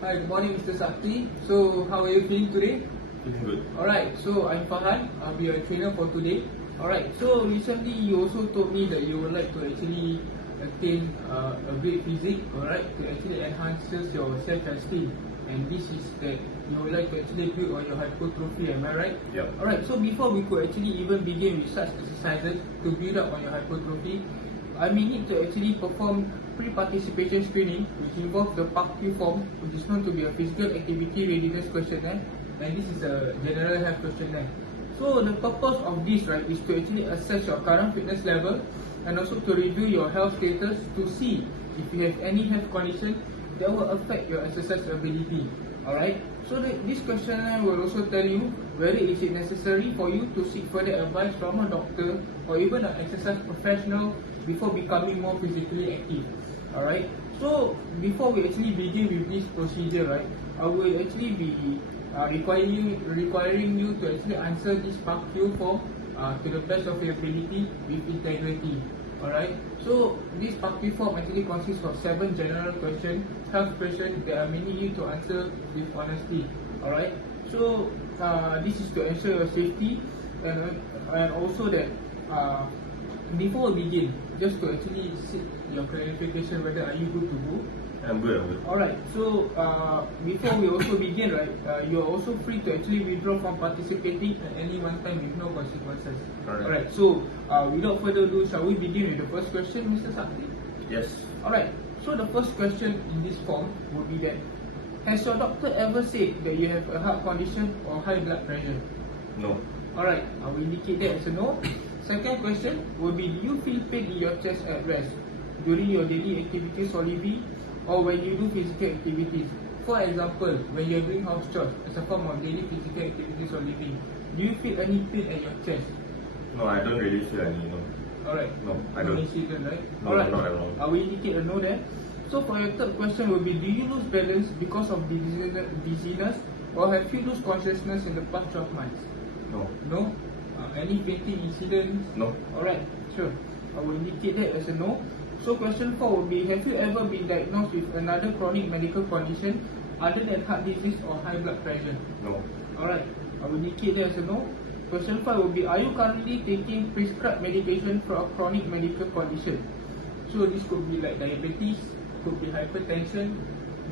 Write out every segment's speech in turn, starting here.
Hi, good morning, Mr. Sakti. So, how are you feeling today? Feeling good. Alright, so I'm Farhan. I'll be your trainer for today. Alright, so recently you also told me that you would like to actually attain a great physique, alright, to actually enhance your self-esteem. And this is that you would like to actually build on your hypertrophy, am I right? Yeah. Alright, so before we could actually even begin with such exercises to build up on your hypertrophy, I may need to actually perform pre-participation screening, which involves the PARQ form, which is known to be a physical activity readiness questionnaire, and this is a general health questionnaire. So the purpose of this, right, is to actually assess your current fitness level and also to review your health status to see if you have any health condition that will affect your exercise ability. Alright, so this questionnaire will also tell you whether is it necessary for you to seek further advice from a doctor or even an exercise professional before becoming more physically active. Alright, so before we actually begin with this procedure, right, I will actually be requiring you to actually answer this PARQ form to the best of your ability with integrity. Alright, so this PARQ form actually consists of 7 general questions, health questions that I may need you to answer with honesty. Alright, so this is to ensure your safety and also that before we begin, just to actually seek your clarification whether are you good to go. I'm good. Alright, so before we also begin, right, you are also free to actually withdraw from participating at any one time with no consequences. Alright, so without further ado, shall we begin with the first question, Mr. Sakti? Yes. Alright, so the first question in this form would be that, has your doctor ever said that you have a heart condition or high blood pressure? No. Alright, I will indicate that as a no. Second question will be, do you feel pain in your chest at rest during your daily activities or living, or when you do physical activities? For example, when you are doing house chores as a form of daily physical activities or living, do you feel any pain at your chest? No, I don't really feel any. No. Alright. No, I don't. Incident, right? No, Alright. not at all. I will indicate a no there. So for your third question will be, do you lose balance because of dizziness, or have you lost consciousness in the past 12 months? No. No? Any fainting incidents? No. Alright, sure. I will indicate that as a no. So question 4 will be, have you ever been diagnosed with another chronic medical condition other than heart disease or high blood pressure? No. Alright, I will indicate that as a no. Question 5 will be, are you currently taking prescribed medication for a chronic medical condition? So this could be like diabetes, could be hypertension,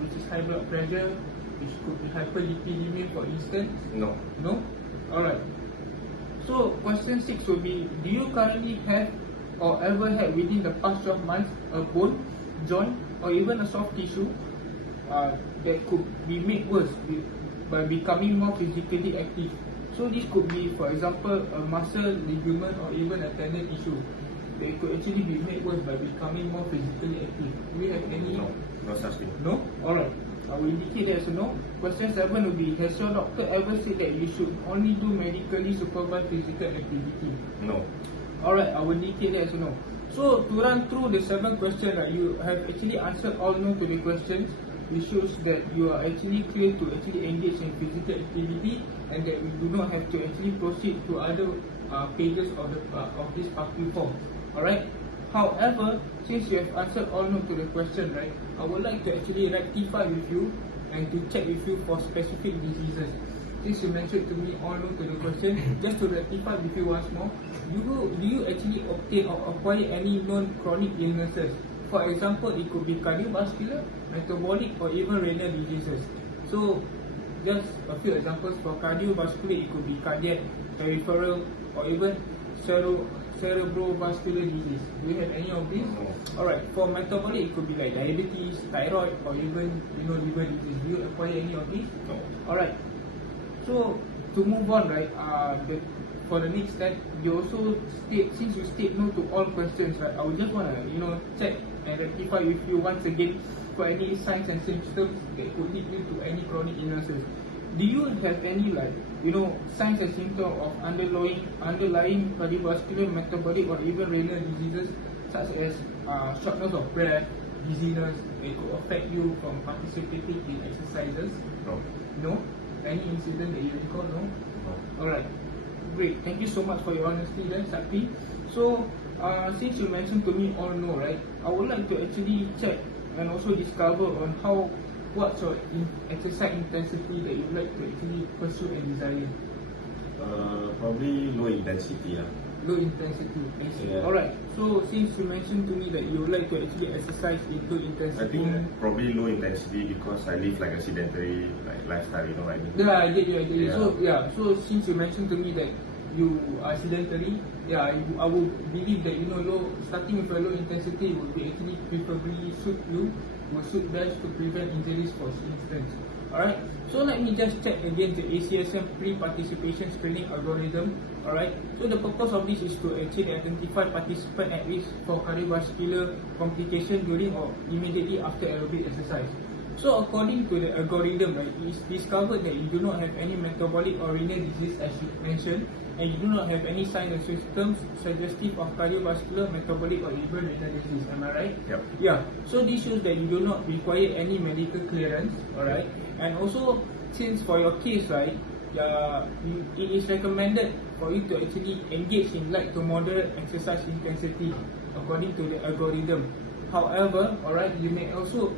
which is high blood pressure, which could be hyperlipidemia for instance. No. No? Alright. So question 6 will be, do you currently have or ever had within the past 12 months a bone, joint, or even a soft tissue that could be made worse by becoming more physically active? So this could be, for example, a muscle, ligament, or even a tendon issue. They could actually be made worse by becoming more physically active. Do you have any? No. No such thing. No? Alright. I will indicate that as a no. Question 7 will be, has your doctor ever said that you should only do medically supervised physical activity? No. Alright, I will indicate that as a no. So to run through the 7 questions, right, you have actually answered all no to the questions, which shows that you are actually clear to actually engage in physical activity and that we do not have to actually proceed to other pages of this PARQ form. Alright. However, since you have answered all no to the question, right, I would like to actually rectify with you and to check with you for specific diseases. Since you mentioned to me all no to the question, just to rectify with you once more, do you actually obtain or acquire any known chronic illnesses? For example, it could be cardiovascular, metabolic, or even renal diseases. So, just a few examples for cardiovascular, it could be cardiac, peripheral, or even cerebrovascular disease. Do you have any of these? No. Alright, for metabolic, it could be like diabetes, thyroid, or even liver disease. Do you acquire any of these? No. Alright, so to move on, right, for the next step, you also state, since you state no to all questions, right, I would just want to, check and rectify with you once again for any signs and symptoms that could lead you to any chronic illnesses. Do you have any signs and symptoms of underlying cardiovascular, metabolic, or even renal diseases such as shortness of breath, dizziness that could affect you from participating in exercises? No. No? Any incident that you recall? No? No. Alright. Great. Thank you so much for your honesty there, Sakti. So, since you mentioned to me all no, right, I would like to actually check and also discover on what's your exercise intensity that you like to actually pursue and desire? Probably low intensity. Low intensity. I see. Yeah. Alright. So since you mentioned to me that you would like to actually exercise in low intensity. I think probably low intensity because I live like a sedentary lifestyle. You know what I mean? Yeah, I get you. Yeah. So since you mentioned to me that you are sedentary, I would believe that starting with a low intensity would be actually preferably will suit best to prevent injuries, for instance. Alright, so let me just check again the ACSM pre-participation screening algorithm. Alright, so the purpose of this is to actually identify participants at risk for cardiovascular complication during or immediately after aerobic exercise. So according to the algorithm, right, it's discovered that you do not have any metabolic or renal disease as you mentioned, and you do not have any signs and symptoms suggestive of cardiovascular, metabolic or even renal disease. Am I right? Yep. Yeah. So this shows that you do not require any medical clearance. Alright, and also since for your case, right, it is recommended for you to actually engage in light to moderate exercise intensity according to the algorithm. However, alright, you may also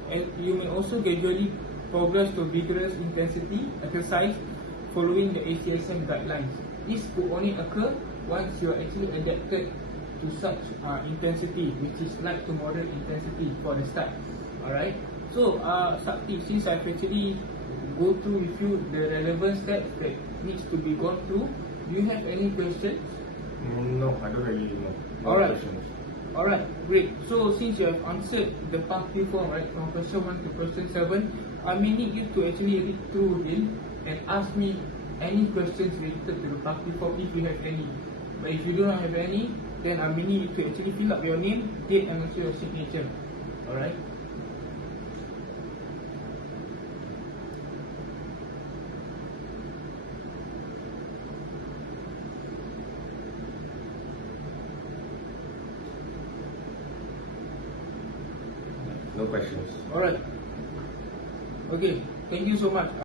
gradually progress to vigorous intensity exercise following the ACSM guidelines. This could only occur once you are actually adapted to such intensity, which is light to moderate intensity for the start. Alright. So, Sakti, since I've actually go through with you the relevant steps that needs to be gone through, do you have any questions? No, I don't really know. No Alright. questions. Alright, great. So since you have answered the pathway form, right, from question 1 to question 7, I may need you to actually read through again and ask me any questions related to the pathway form if you have any. But if you do not have any, then I may need you to actually fill up your name, date and also your signature. Alright. No questions. Alright. Okay, thank you so much.